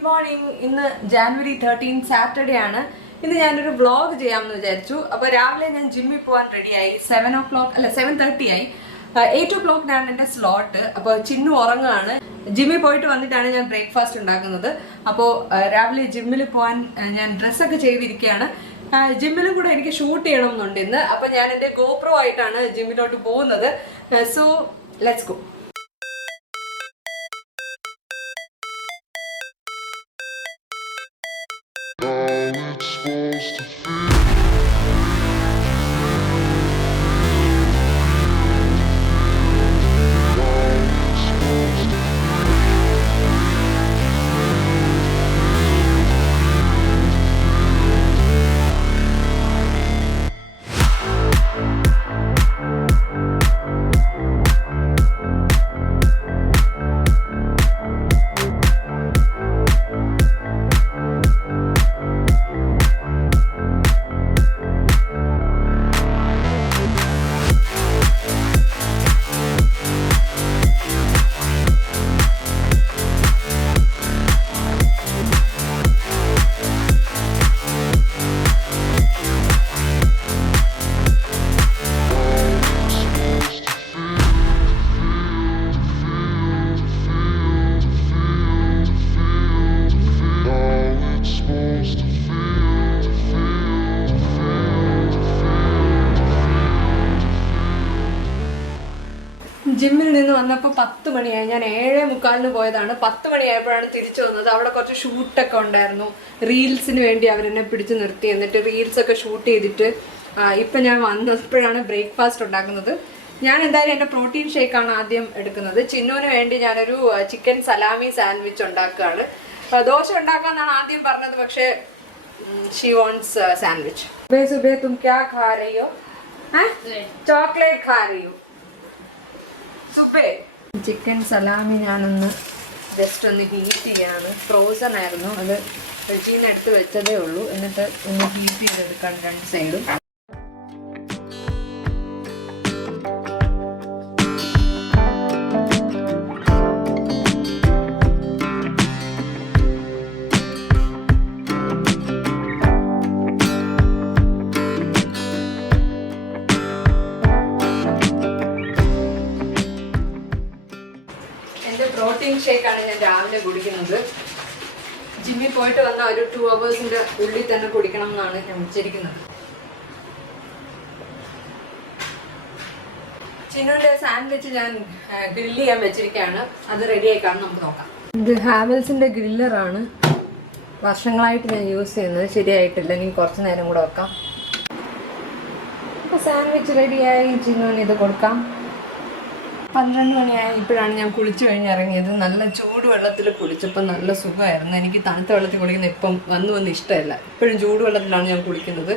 Good morning. ഇന്ന് January 13 Saturday ആണ്. ഇന്ന് ഞാനൊരു വ്ളോഗ് ചെയ്യാമെന്ന് വിചാരിച്ചു. അപ്പോൾ രാവിലെ ഞാൻ ജിമ്മിൽ പോകാൻ റെഡിയായി. 7:30 ആയി. 8 o'clock എൻ്റെ സ്ലോട്ട്. അപ്പോൾ ചിന്നു ഉറങ്ങുകയാണ്. ജിമ്മിൽ പോയിട്ട് വന്നിട്ടാണ് ഞാൻ ബ്രേക്ക്ഫാസ്റ്റ് ഉണ്ടാക്കുന്നത്. അപ്പോൾ രാവിലെ ജിമ്മിൽ പോകാൻ ഞാൻ ഡ്രസ്സൊക്കെ ചെയ്തിരിക്കുകയാണ്. ജിമ്മിലും കൂടെ എനിക്ക് ഷൂട്ട് ചെയ്യണം എന്നുണ്ട് ഇന്ന്. അപ്പോൾ ഞാൻ എൻ്റെ ഗോപ്രോ ആയിട്ടാണ് ജിമ്മിലോട്ട് പോകുന്നത്. So let's go. ജിമ്മിൽ നിന്ന് വന്നപ്പോൾ 10 മണിയായി. ഞാൻ 7:45 പോയതാണ്. 10 മണിയായപ്പോഴാണ് തിരിച്ചു വന്നത്. അവിടെ കുറച്ച് ഷൂട്ടൊക്കെ ഉണ്ടായിരുന്നു. റീൽസിന് വേണ്ടി അവരെന്നെ പിടിച്ചു നിർത്തി. എന്നിട്ട് റീൽസൊക്കെ ഷൂട്ട് ചെയ്തിട്ട് ഇപ്പം ഞാൻ വന്നപ്പോഴാണ് ബ്രേക്ക്ഫാസ്റ്റ് ഉണ്ടാക്കുന്നത്. ഞാൻ എന്തായാലും എൻ്റെ പ്രോട്ടീൻ ഷേക്കാണ് ആദ്യം എടുക്കുന്നത്. ചിന്നുവിന് വേണ്ടി ഞാനൊരു ചിക്കൻ സലാമി സാൻഡ്വിച്ച് ഉണ്ടാക്കുകയാണ്. ദോശ ഉണ്ടാക്കാമെന്നാണ് ആദ്യം പറഞ്ഞത്, പക്ഷേ ഷീ വോണ്ട്സ് സാൻഡ്വിച്ച്. സുബേ സുബേ തും ക്യാ ഖാ രഹി ഹോ? ചോക്ലേറ്റ് ഖാ രഹി ഹോ? സുബേ. ചിക്കൻ സലാമി ഞാനൊന്ന് ജസ്റ്റ് ഒന്ന് ഹീറ്റ് ചെയ്യാണ്. ഫ്രോസൺ ആയിരുന്നു, അത് ഫ്രിഡ്ജിൽ നിന്ന് എടുത്ത് വെച്ചതേ ഉള്ളൂ. എന്നിട്ട് ഒന്ന് ഹീറ്റ് ചെയ്തെടുക്കാൻ രണ്ട് സൈഡും. പ്രോട്ടീൻ ഷേക്കാണ് ഞാൻ രാവിലെ കുടിക്കുന്നത്. ജിമ്മിൽ പോയിട്ട് വന്ന ഒരു 2 hours ഉള്ളിൽ തന്നെ കുടിക്കണം എന്നാണ് ഞാൻ വിചാരിക്കുന്നത്. ചിന്നുവിൻ്റെ സാൻഡ്വിച്ച് ഞാൻ ഗ്രില്ല് ചെയ്യാൻ വെച്ചിരിക്കുകയാണ്. അത് റെഡിയായി കാണും, നമുക്ക് നോക്കാം. ഇത് ഹാവൽസിൻ്റെ ഗ്രില്ലറാണ്. വർഷങ്ങളായിട്ട് ഞാൻ യൂസ് ചെയ്യുന്നത്. ശരിയായിട്ടില്ല, ഇനി കുറച്ച് നേരം കൂടെ വെക്കാം. അപ്പോൾ സാൻഡ്വിച്ച് റെഡിയായി. ചിന്നുവിന് ഇത് കൊടുക്കാം. 12 മണിയായി. ഇപ്പോഴാണ് ഞാൻ കുളിച്ചു കഴിഞ്ഞിറങ്ങിയത്. നല്ല ചൂടുവെള്ളത്തിൽ കുളിച്ചപ്പോൾ നല്ല സുഖമായിരുന്നു. എനിക്ക് തണുത്ത വെള്ളത്തിൽ കുളിക്കുന്നത് ഇപ്പം വന്ന് ഇഷ്ടമല്ല. ഇപ്പോഴും ചൂടുവെള്ളത്തിലാണ് ഞാൻ കുളിക്കുന്നത്.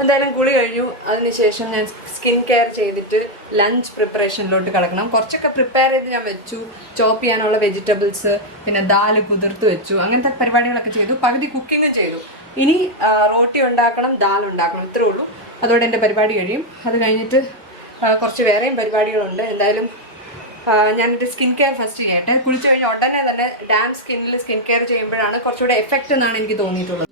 എന്തായാലും കുളി കഴിഞ്ഞു. അതിനുശേഷം ഞാൻ സ്കിൻ കെയർ ചെയ്തിട്ട് ലഞ്ച് പ്രിപ്പറേഷനിലോട്ട് കിടക്കണം. കുറച്ചൊക്കെ പ്രിപ്പയർ ചെയ്ത് ഞാൻ വെച്ചു. ചോപ്പ് ചെയ്യാനുള്ള വെജിറ്റബിൾസ്, പിന്നെ ദാല് കുതിർത്ത് വെച്ചു. അങ്ങനത്തെ പരിപാടികളൊക്കെ ചെയ്തു. പകുതി കുക്കിങ്ങും ചെയ്തു. ഇനി റോട്ടി ഉണ്ടാക്കണം, ദാൽ ഉണ്ടാക്കണം. ഇത്രേ ഉള്ളൂ. അതോടെ എൻ്റെ പരിപാടി കഴിയും. അത് കഴിഞ്ഞിട്ട് കുറച്ച് വേറെയും പരിപാടികളുണ്ട്. എന്തായാലും ഞാനൊരു സ്കിൻ കെയർ ഫസ്റ്റ് ചെയ്യട്ടെ. കുളിച്ച് കഴിഞ്ഞാൽ ഉടനെ തന്നെ ഡാം സ്കിന്നിൽ സ്കിൻ കെയർ ചെയ്യുമ്പോഴാണ് കുറച്ചുകൂടെ എഫക്റ്റ് എന്നാണ് എനിക്ക് തോന്നിയിട്ടുള്ളത്.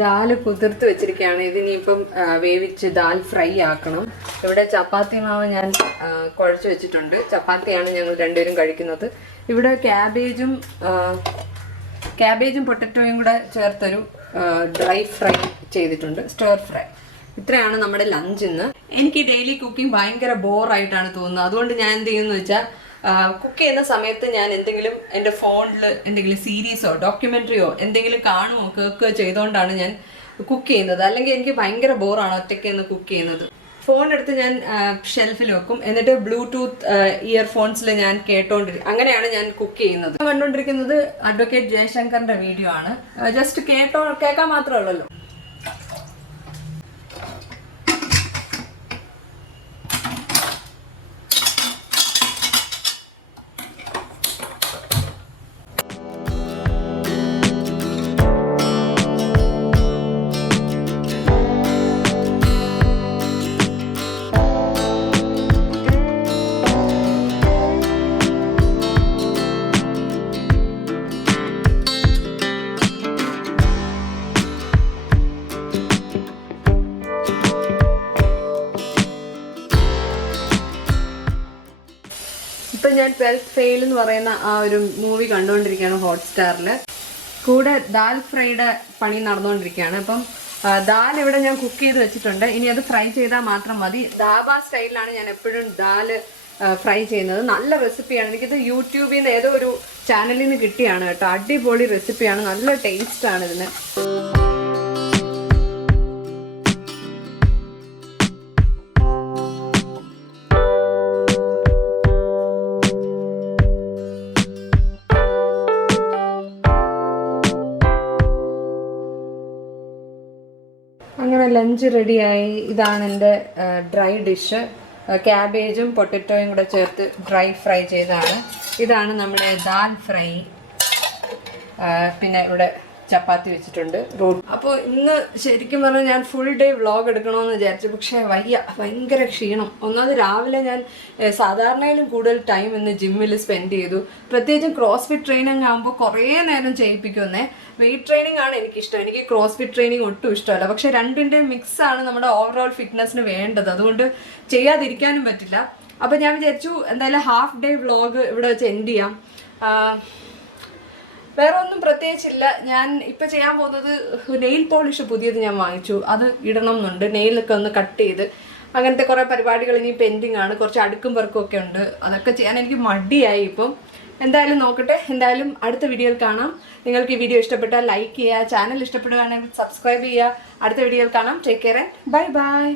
ദാൽ കുതിർത്ത് വെച്ചിരിക്കുകയാണ്. ഇതിനിപ്പം വേവിച്ച് ദാൽ ഫ്രൈ ആക്കണം. ഇവിടെ ചപ്പാത്തി മാവ് ഞാൻ കുഴച്ച് വെച്ചിട്ടുണ്ട്. ചപ്പാത്തിയാണ് ഞങ്ങൾ രണ്ടുപേരും കഴിക്കുന്നത്. ഇവിടെ ക്യാബേജും പൊട്ടറ്റോയും കൂടെ ചേർത്തൊരു ഡ്രൈ ഫ്രൈ ചെയ്തിട്ടുണ്ട്, സ്റ്റർ ഫ്രൈ. ഇത്രയാണ് നമ്മുടെ ലഞ്ച് ഇന്ന്. എനിക്ക് ഡെയിലി കുക്കിംഗ് ഭയങ്കര ബോറായിട്ടാണ് തോന്നുന്നത്. അതുകൊണ്ട് ഞാൻ എന്ത് ചെയ്യുമെന്ന് വെച്ചാൽ കുക്ക് ചെയ്യുന്ന സമയത്ത് ഞാൻ എന്തെങ്കിലും എൻ്റെ ഫോണിൽ എന്തെങ്കിലും സീരീസോ ഡോക്യുമെൻ്ററിയോ എന്തെങ്കിലും കാണുമോ കേൾക്കുകയോ ചെയ്തുകൊണ്ടാണ് ഞാൻ കുക്ക് ചെയ്യുന്നത്. അല്ലെങ്കിൽ എനിക്ക് ഭയങ്കര ബോറാണ് ഒറ്റയ്ക്ക് നിന്ന് കുക്ക് ചെയ്യുന്നത്. ഫോൺ എടുത്ത് ഞാൻ ഷെൽഫിൽ വെക്കും, എന്നിട്ട് ബ്ലൂടൂത്ത് ഇയർഫോൺസിൽ ഞാൻ കേട്ടോണ്ടിരിക്കും. അങ്ങനെയാണ് ഞാൻ കുക്ക് ചെയ്യുന്നത്. കണ്ടുകൊണ്ടിരിക്കുന്നത് അഡ്വക്കേറ്റ് ജയശങ്കറിന്റെ വീഡിയോ ആണ്. ജസ്റ്റ് കേൾക്കാൻ മാത്രമേ ഉള്ളല്ലോ. ഇപ്പം ഞാൻ 12th ഫെയിൽ എന്ന് പറയുന്ന ആ ഒരു മൂവി കണ്ടുകൊണ്ടിരിക്കുകയാണ് ഹോട്ട്സ്റ്റാറിൽ. കൂടെ ദാൽ ഫ്രൈയുടെ പണി നടന്നുകൊണ്ടിരിക്കുകയാണ്. അപ്പം ദാൽ ഇവിടെ ഞാൻ കുക്ക് ചെയ്ത് വെച്ചിട്ടുണ്ട്. ഇനി അത് ഫ്രൈ ചെയ്താൽ മാത്രം മതി. ദാബ സ്റ്റൈലിലാണ് ഞാൻ എപ്പോഴും ദാൽ ഫ്രൈ ചെയ്യുന്നത്. നല്ല റെസിപ്പിയാണ്. എനിക്കിത് യൂട്യൂബിൽ നിന്ന് ഏതോ ഒരു ചാനലിൽ നിന്ന് കിട്ടിയാണ് കേട്ടോ. അടിപൊളി റെസിപ്പിയാണ്, നല്ല ടേസ്റ്റാണ് ഇതിന്. അങ്ങനെ ലഞ്ച് റെഡിയായി. ഇതാണ് എൻ്റെ ഡ്രൈ ഡിഷ്. ക്യാബേജും പൊട്ടറ്റോയും കൂടെ ചേർത്ത് ഡ്രൈ ഫ്രൈ ചെയ്തതാണ്. ഇതാണ് നമ്മുടെ ദാൽ ഫ്രൈ. പിന്നെ ഇവിടെ ചപ്പാത്തി വെച്ചിട്ടുണ്ട്, റോട്ടി. അപ്പോൾ ഇന്ന് ശരിക്കും പറഞ്ഞാൽ ഞാൻ ഫുൾ ഡേ വ്ളോഗ് എടുക്കണമെന്ന് വിചാരിച്ചു, പക്ഷേ വയ്യ, ഭയങ്കര ക്ഷീണം. ഒന്നാമത് രാവിലെ ഞാൻ സാധാരണയിലും കൂടുതൽ ടൈം ഇന്ന് ജിമ്മിൽ സ്പെൻഡ് ചെയ്തു. പ്രത്യേകിച്ചും ക്രോസ്ഫിറ്റ് ട്രെയിനിങ് ആകുമ്പോൾ കുറേ നേരം ചെയ്യിപ്പിക്കുന്നേ. വെയിറ്റ് ട്രെയിനിങ് ആണ് എനിക്കിഷ്ടം, എനിക്ക് ക്രോസ്ഫിറ്റ് ട്രെയിനിങ് ഒട്ടും ഇഷ്ടമല്ല. പക്ഷേ രണ്ടിൻ്റെയും മിക്സാണ് നമ്മുടെ ഓവറോൾ ഫിറ്റ്നസ്സിന് വേണ്ടത്, അതുകൊണ്ട് ചെയ്യാതിരിക്കാനും പറ്റില്ല. അപ്പോൾ ഞാൻ വിചാരിച്ചു എന്തായാലും ഹാഫ് ഡേ വ്ളോഗ് ഇവിടെ വെച്ച് എൻഡ് ചെയ്യാം. വേറെ ഒന്നും പ്രത്യേകിച്ചില്ല. ഞാൻ ഇപ്പം ചെയ്യാൻ പോകുന്നത് നെയിൽ പോളിഷ് പുതിയത് ഞാൻ വാങ്ങിച്ചു, അത് ഇടണം എന്നുണ്ട്. നെയിലൊക്കെ ഒന്ന് കട്ട് ചെയ്ത് അങ്ങനത്തെ കുറേ പരിപാടികൾ ഇനി പെൻഡിങ് ആണ്. കുറച്ച് അടുക്കും പെറുക്കും ഒക്കെ ഉണ്ട്, അതൊക്കെ ചെയ്യാൻ എനിക്ക് മടിയായി ഇപ്പം. എന്തായാലും നോക്കട്ടെ. എന്തായാലും അടുത്ത വീഡിയോയിൽ കാണാം. നിങ്ങൾക്ക് ഈ വീഡിയോ ഇഷ്ടപ്പെട്ടാൽ ലൈക്ക് ചെയ്യുക, ചാനൽ ഇഷ്ടപ്പെടുകയാണെങ്കിൽ സബ്സ്ക്രൈബ് ചെയ്യുക. അടുത്ത വീഡിയോയിൽ കാണാം. Take care and bye bye.